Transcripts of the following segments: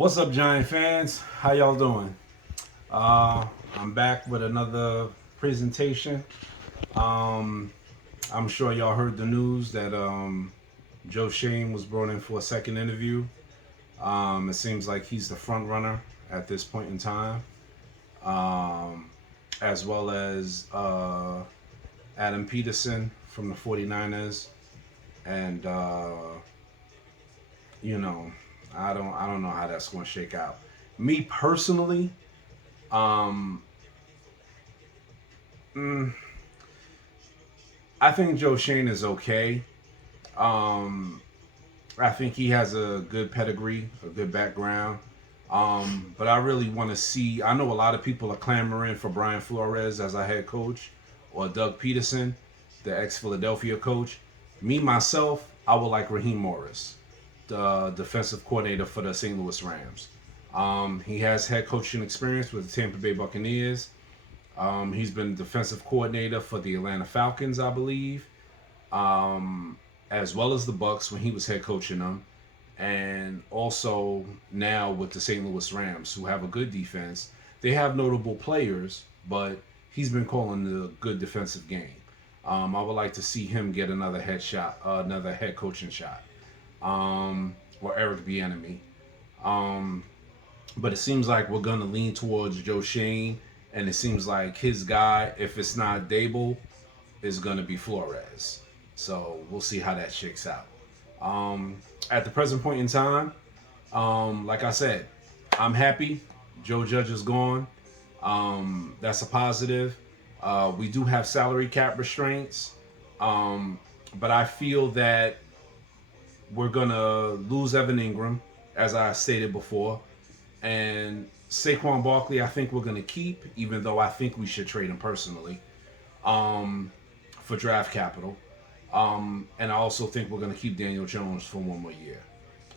What's up, Giant fans? How y'all doing? I'm back with another presentation. Um, I'm sure y'all heard the news that Joe Shane was brought in for a second interview. It seems like he's the front runner at this point in time, um, as well as Adam Peterson from the 49ers. And you know, I don't know how that's going to shake out. Me personally, um, mm, I think Joe Shane is okay. Um, I think he has a good pedigree, a good background. But I really want to see. I know a lot of people are clamoring for Brian Flores as our head coach, or Doug Peterson, the ex-Philadelphia coach. Me myself, I would like Raheem Morris, the defensive coordinator for the St. Louis Rams. He has head coaching experience with the Tampa Bay Buccaneers. He's been defensive coordinator for the Atlanta Falcons, I believe, um, as well as the Bucks when he was head coaching them, and also now with the St. Louis Rams, who have a good defense. They have notable players, but he's been calling the good defensive game. I would like to see him get another another head coaching shot, or Eric Bieniemy. Um, but it seems like we're gonna lean towards Joe Shane, and it seems like his guy, if it's not Dable, is gonna be Flores. So we'll see how that shakes out. Um, at the present point in time, like I said, I'm happy. Joe Judge is gone. That's a positive. We do have salary cap restraints, but I feel that we're gonna lose Evan Ingram, as I stated before. And Saquon Barkley, I think we're going to keep, even though I think we should trade him personally, for draft capital. And I also think we're going to keep Daniel Jones for one more year.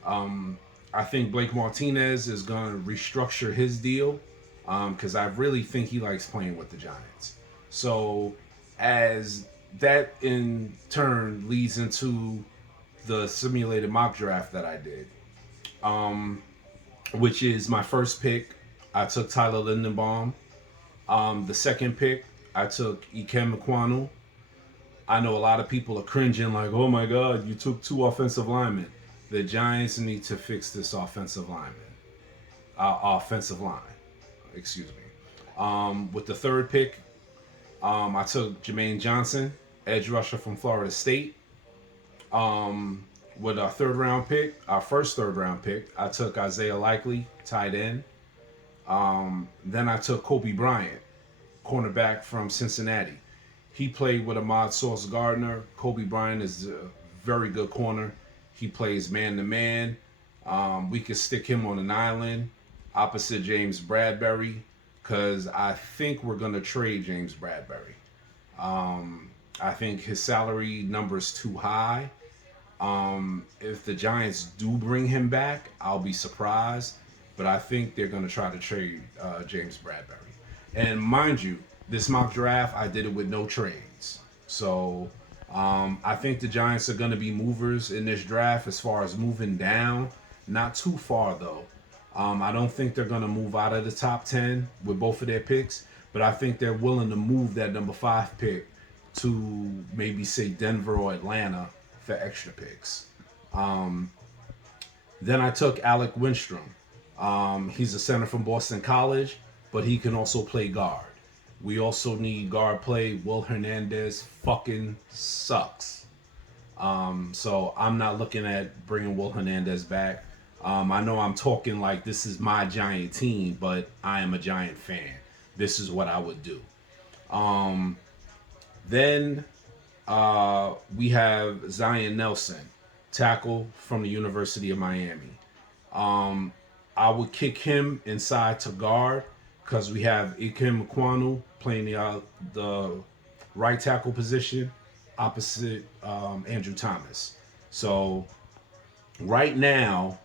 I think Blake Martinez is going to restructure his deal because I really think he likes playing with the Giants. So, as that in turn leads into the simulated mock draft that I did. Which is my first pick. I took Tyler Lindenbaum. The second pick, I took Ikem Ekwonu. I know a lot of people are cringing like, oh my God, you took two offensive linemen. The Giants need to fix this offensive line. Excuse me. With the third pick, I took Jermaine Johnson, edge rusher from Florida State. With our first third round pick, I took Isaiah Likely, tight end. Then I took Kobe Bryant, cornerback from Cincinnati. He played with Ahmad Sauce Gardner. Kobe Bryant is a very good corner. He plays man to man. We could stick him on an island opposite James Bradbury because I think we're going to trade James Bradbury. I think his salary number is too high. If the Giants do bring him back, I'll be surprised. But I think they're going to try to trade James Bradbury. And mind you, this mock draft, I did it with no trades. So I think the Giants are going to be movers in this draft as far as moving down. Not too far, though. I don't think they're going to move out of the top 10 with both of their picks. But I think they're willing to move that number 5 pick to maybe, say, Denver or Atlanta for extra picks. Then I took Alec Winstrom. He's a center from Boston College, but he can also play guard. We also need guard play. Will Hernandez fucking sucks. So I'm not looking at bringing Will Hernandez back. I know I'm talking like this is my Giant team, but I am a Giant fan. This is what I would do. Then we have Zion Nelson, tackle from the University of Miami. I would kick him inside to guard because we have Ikem Ekwonu playing the right tackle position opposite Andrew Thomas. So right now,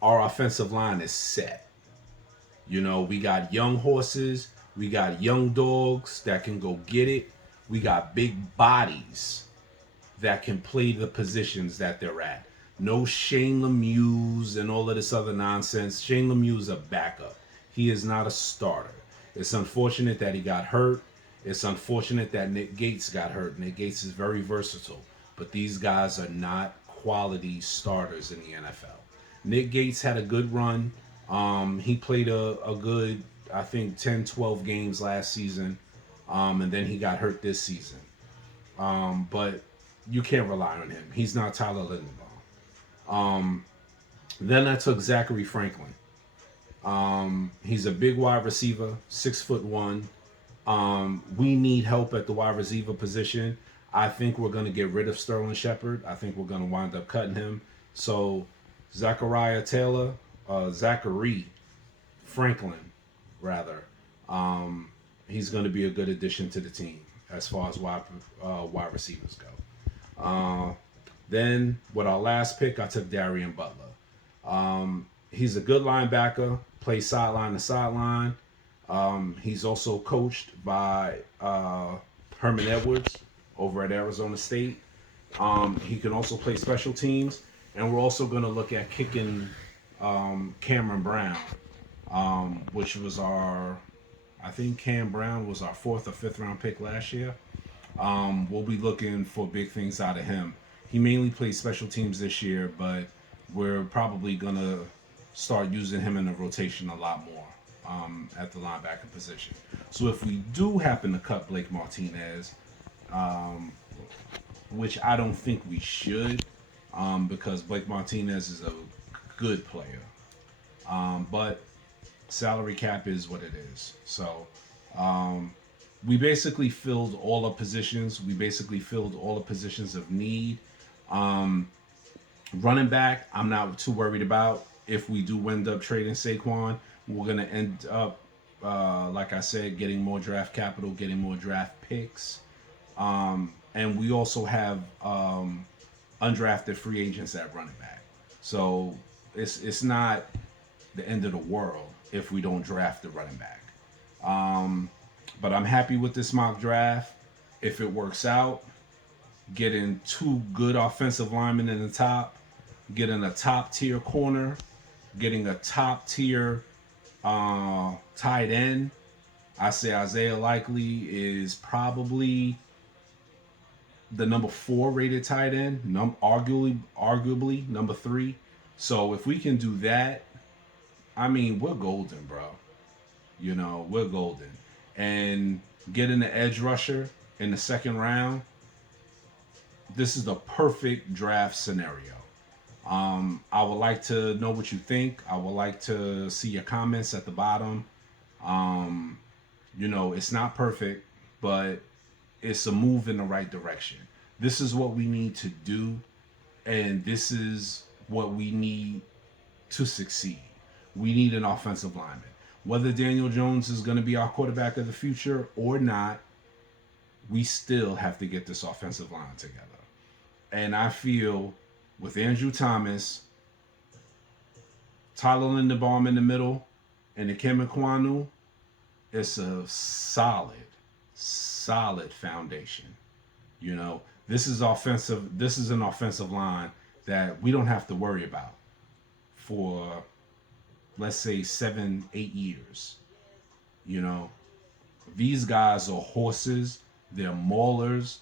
our offensive line is set. You know, we got young horses, we got young dogs that can go get it. We got big bodies that can play the positions that they're at. No Shane Lemieux and all of this other nonsense. Shane Lemieux is a backup. He is not a starter. It's unfortunate that he got hurt. It's unfortunate that Nick Gates got hurt. Nick Gates is very versatile, but these guys are not quality starters in the NFL. Nick Gates had a good run. He played a good, I think, 10, 12 games last season, and then he got hurt this season. But you can't rely on him. He's not Tyler Lindenbaum. Then I took Zachary Franklin. He's a big wide receiver, 6'1". We need help at the wide receiver position. I think we're going to get rid of Sterling Shepard. I think we're going to wind up cutting him. So Zachary Franklin, rather. He's going to be a good addition to the team as far as wide receivers go. Then with our last pick, I took Darion Butler. He's a good linebacker, plays sideline to sideline. He's also coached by Herman Edwards over at Arizona State. He can also play special teams. And we're also going to look at kicking Cameron Brown, which was I think Cam Brown was our 4th or 5th round pick last year. We'll be looking for big things out of him. He mainly plays special teams this year, but we're probably going to start using him in the rotation a lot more at the linebacker position. So if we do happen to cut Blake Martinez, which I don't think we should, because Blake Martinez is a good player. But salary cap is what it is. So we basically filled all the positions. We basically filled all the positions of need. Running back, I'm not too worried about. If we do end up trading Saquon, we're going to end up, like I said, getting more draft capital, getting more draft picks. And we also have undrafted free agents at running back. So it's not the end of the world if we don't draft the running back. But I'm happy with this mock draft. If it works out, getting 2 good offensive linemen in the top, getting a top tier corner, getting a top tier tight end. I say Isaiah Likely is probably the number 4 rated tight end, arguably number 3. So if we can do that, I mean, we're golden, bro. You know, we're golden. And getting the edge rusher in the 2nd round, this is the perfect draft scenario. I would like to know what you think. I would like to see your comments at the bottom. You know, it's not perfect, but it's a move in the right direction. This is what we need to do, and this is what we need to succeed. We need an offensive lineman. Whether Daniel Jones is going to be our quarterback of the future or not, we still have to get this offensive line together. And I feel with Andrew Thomas, Tyler Linderbaum in the middle, and Ikem Ekwonu, it's a solid foundation. You know, this is an offensive line that we don't have to worry about for, let's say, 7-8 years. You know, these guys are horses. They're maulers.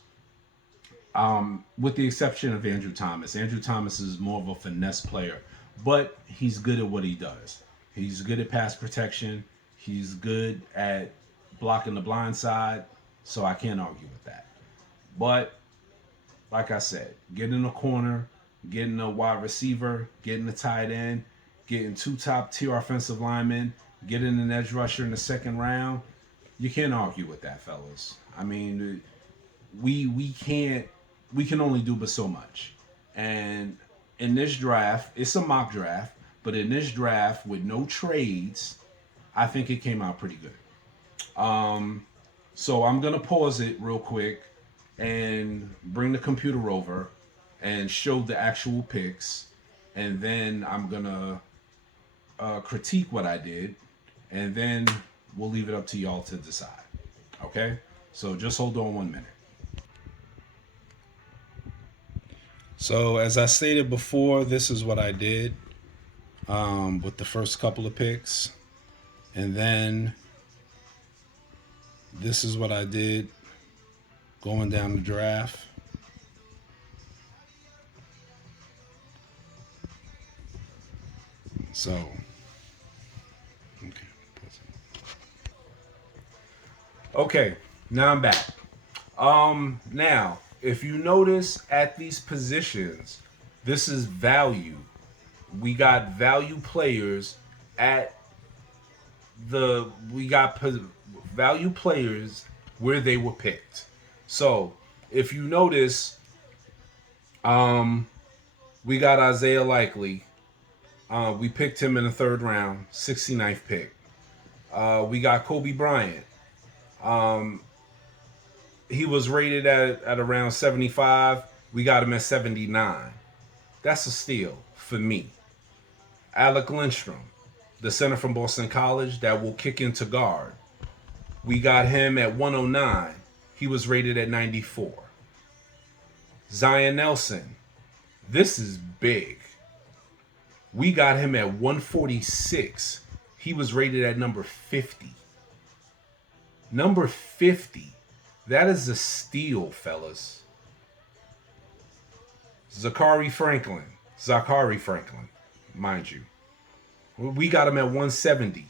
With the exception of Andrew Thomas. Andrew Thomas is more of a finesse player, but he's good at what he does. He's good at pass protection. He's good at blocking the blind side, so I can't argue with that. But, like I said, getting a corner, getting a wide receiver, getting a tight end, getting 2 top-tier offensive linemen, getting an edge rusher in the 2nd round, you can't argue with that, fellas. I mean, we can only do but so much. And in this draft, it's a mock draft, but in this draft with no trades, I think it came out pretty good. So I'm going to pause it real quick and bring the computer over and show the actual picks. And then I'm going to critique what I did. And then we'll leave it up to y'all to decide. Okay? So just hold on 1 minute. So, as I stated before, this is what I did with the first couple of picks. And then this is what I did going down the draft. So, okay. Okay, now I'm back. Now, if you notice at these positions, this is value. We got value players at we got value players where they were picked. So, if you notice, um, we got Isaiah Likely. We picked him in the third round, 69th pick. We got Kobe Bryant. Um, he was rated at around 75. We got him at 79. That's a steal for me. Alec Winstrom, the center from Boston College that will kick into guard. We got him at 109. He was rated at 94. Zion Nelson. This is big. We got him at 146. He was rated at number 50. Number 50. That is a steal, fellas. Zachary Franklin, mind you. We got him at 170.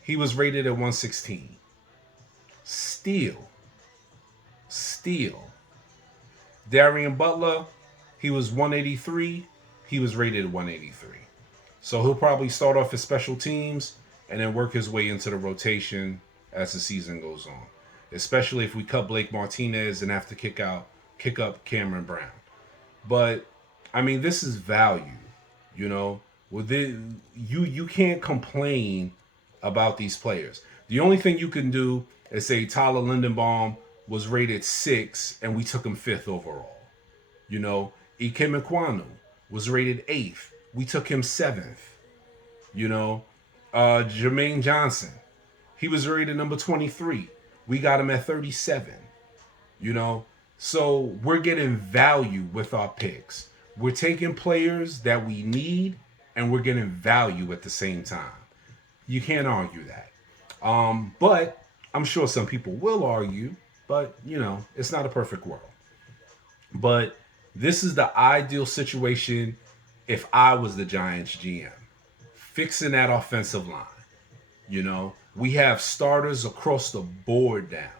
He was rated at 116. Steal. Darion Butler, he was 183. He was rated at 183. So he'll probably start off his special teams and then work his way into the rotation as the season goes on. Especially if we cut Blake Martinez and have to kick up Cameron Brown. But I mean, this is value, you know. You can't complain about these players. The only thing you can do is say Tyler Lindenbaum was rated 6 and we took him 5th overall. You know, Ike Mekwanu was rated 8th. We took him 7th. You know, Jermaine Johnson, he was rated number 23. We got him at 37. You know, so we're getting value with our picks. We're taking players that we need and we're getting value at the same time. You can't argue that. But I'm sure some people will argue, but you know, it's not a perfect world. But this is the ideal situation if I was the Giants GM. Fixing that offensive line. You know, we have starters across the board now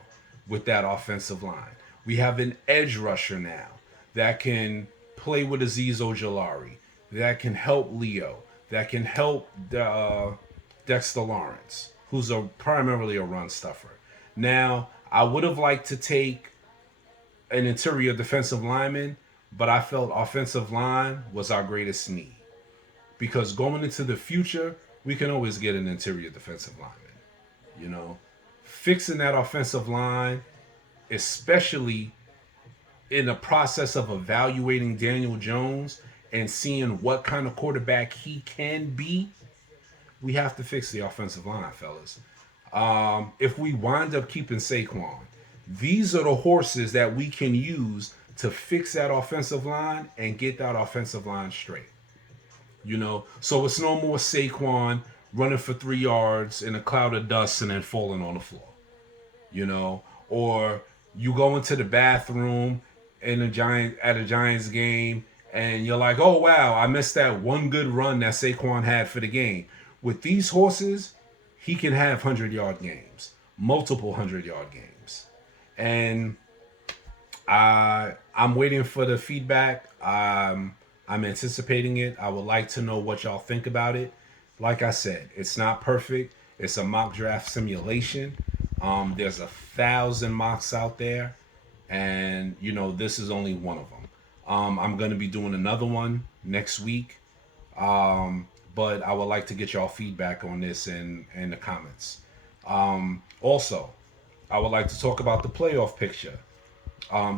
with that offensive line. We have an edge rusher now that can play with Azeez Ojulari, that can help Leo, that can help Dexter Lawrence, who's primarily a run stuffer. Now, I would have liked to take an interior defensive lineman, but I felt offensive line was our greatest need. Because going into the future, we can always get an interior defensive lineman. You know, fixing that offensive line, especially in the process of evaluating Daniel Jones and seeing what kind of quarterback he can be, we have to fix the offensive line, fellas. If we wind up keeping Saquon, these are the horses that we can use to fix that offensive line and get that offensive line straight. You know, so it's no more Saquon running for 3 yards in a cloud of dust and then falling on the floor. You know, or you go into the bathroom at a Giants game and you're like, oh wow, I missed that one good run that Saquon had for the game. With these horses, he can have 100-yard games, multiple 100-yard games. And I'm waiting for the feedback. I'm anticipating it. I would like to know what y'all think about it. Like I said, it's not perfect. It's a mock draft simulation. There's 1,000 mocks out there, and you know this is only one of them. I'm going to be doing another one next week, but I would like to get y'all feedback on this in the comments. Also, I would like to talk about the playoff picture.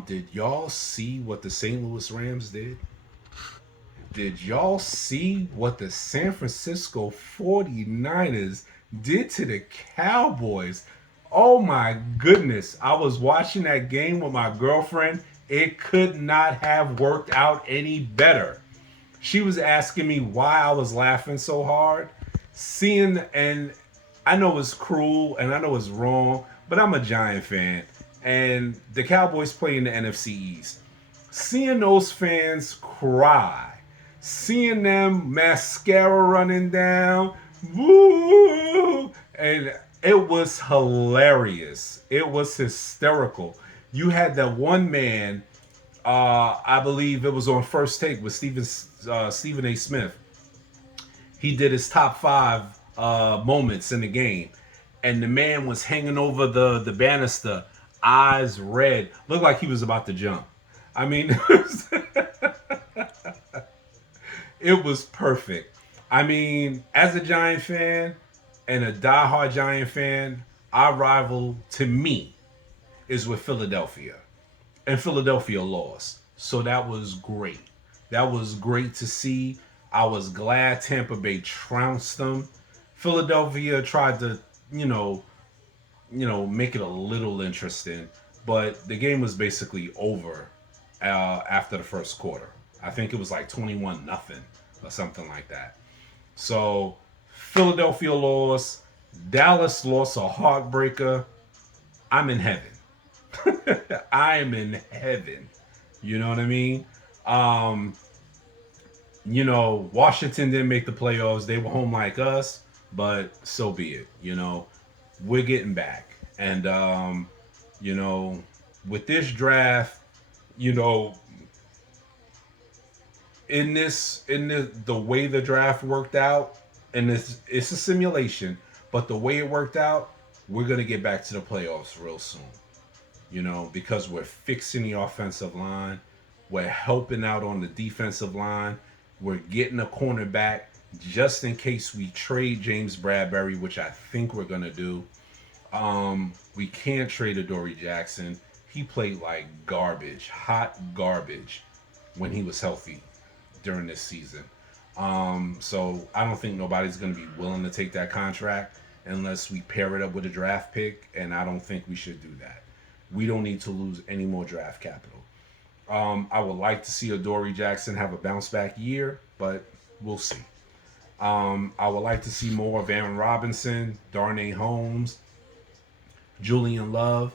Did y'all see what the St. Louis Rams did? Did y'all see what the San Francisco 49ers did to the Cowboys? Oh my goodness. I was watching that game with my girlfriend It could not have worked out any better. She was asking me why I was laughing so hard. Seeing, and I know it's cruel and I know it's wrong, but I'm a Giant fan. And the Cowboys play in the NFC East. Seeing those fans cry, seeing them mascara running down, woo, and it was hilarious. It was hysterical. You had that one man, I believe it was on First Take with Stephen A. Smith. He did his top five moments in the game, and the man was hanging over the banister, eyes red, looked like he was about to jump. I mean, it was perfect. I mean, as a Giant fan and a diehard Giant fan, our rival to me is with Philadelphia. And Philadelphia lost. So that was great. That was great to see. I was glad Tampa Bay trounced them. Philadelphia tried to, make it a little interesting, but the game was basically over after the first quarter. I think it was like 21-0 or something like that. So Philadelphia lost. Dallas lost a heartbreaker. I'm in heaven. I am in heaven. You know what I mean? Washington didn't make the playoffs. They were home like us, but so be it. We're getting back. And, with this draft, the way the draft worked out, and it's a simulation, but the way it worked out, we're gonna get back to the playoffs real soon. Because we're fixing the offensive line, we're helping out on the defensive line, we're getting a cornerback just in case we trade James Bradbury, which I think we're gonna do. We can't trade Adoree Jackson. He played like garbage, hot garbage, when he was healthy during this season. So I don't think nobody's going to be willing to take that contract unless we pair it up with a draft pick, and I don't think we should do that. We don't need to lose any more draft capital. I would like to see Adoree Jackson have a bounce back year, but we'll see. I would like to see more of Aaron Robinson, Darnay Holmes, Julian Love.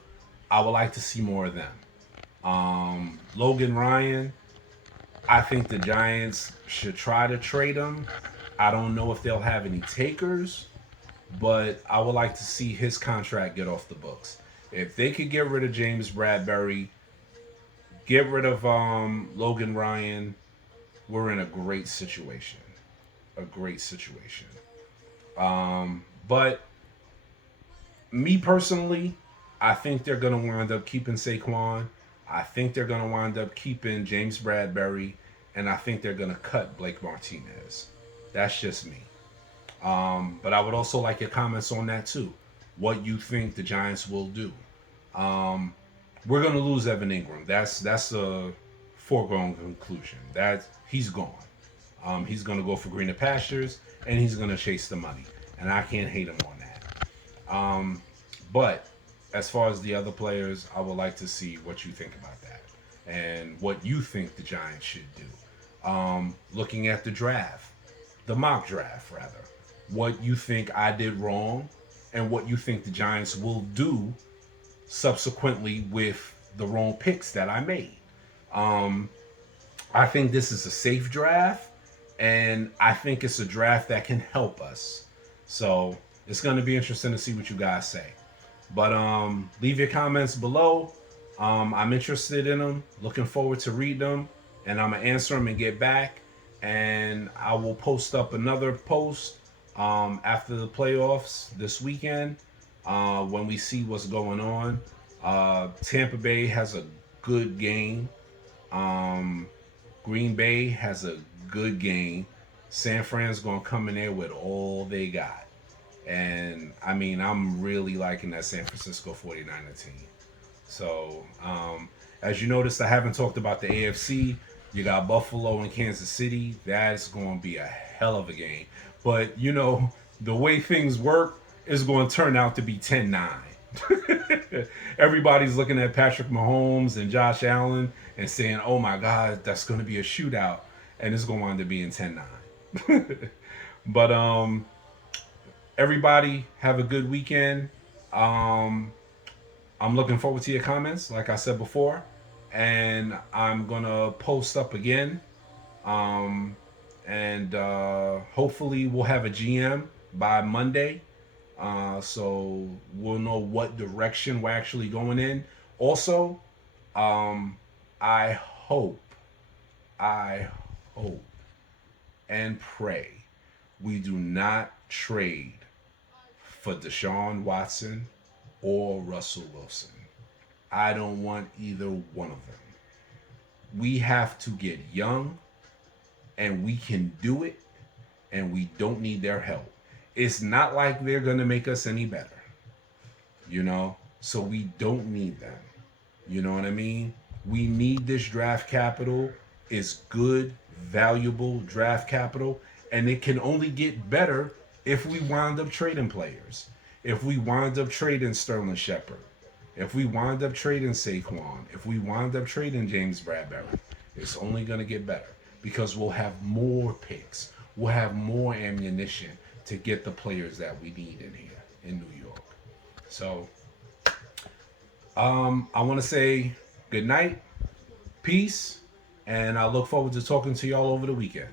I would like to see more of them. Logan Ryan, I think the Giants should try to trade him. I don't know if they'll have any takers, but I would like to see his contract get off the books. If they could get rid of James Bradbury, get rid of Logan Ryan, we're in a great situation. A great situation. But me personally, I think they're going to wind up keeping Saquon. I think they're going to wind up keeping James Bradbury. And I think they're going to cut Blake Martinez. That's just me. But I would also like your comments on that too. What you think the Giants will do. We're going to lose Evan Ingram. That's a foregone conclusion. He's gone. He's going to go for greener pastures, and he's going to chase the money. And I can't hate him on that. But as far as the other players, I would like to see what you think about that and what you think the Giants should do. Looking at the draft, the mock draft, rather. What you think I did wrong and what you think the Giants will do subsequently with the wrong picks that I made. I think this is a safe draft, and I think it's a draft that can help us. So it's going to be interesting to see what you guys say. But leave your comments below. I'm interested in them. Looking forward to read them. And I'm going to answer them and get back. And I will post up another post after the playoffs this weekend when we see what's going on. Tampa Bay has a good game. Green Bay has a good game. San Fran's going to come in there with all they got. And, I mean, I'm really liking that San Francisco 49er team. So, as you noticed, I haven't talked about the AFC. You got Buffalo and Kansas City. That's going to be a hell of a game. But, the way things work is going to turn out to be 10-9. Everybody's looking at Patrick Mahomes and Josh Allen and saying, "Oh my God, that's going to be a shootout," and it's going to wind up being 10-9. But everybody have a good weekend. Um, I'm looking forward to your comments, like I said before, and I'm gonna post up again. Um, and hopefully we'll have a GM by Monday, so we'll know what direction we're actually going in. Also, um, I hope, I hope, and pray we do not trade for Deshaun Watson or Russell Wilson. I don't want either one of them. We have to get young, and we can do it, and we don't need their help. It's not like they're going to make us any better, you know? So we don't need them. You know what I mean? We need this draft capital. It's good, valuable draft capital, and it can only get better if we wind up trading players. If we wind up trading Sterling Shepard, if we wind up trading Saquon, if we wind up trading James Bradbury, it's only going to get better because we'll have more picks. We'll have more ammunition to get the players that we need in here in New York. So, I want to say good night, peace, and I look forward to talking to y'all over the weekend.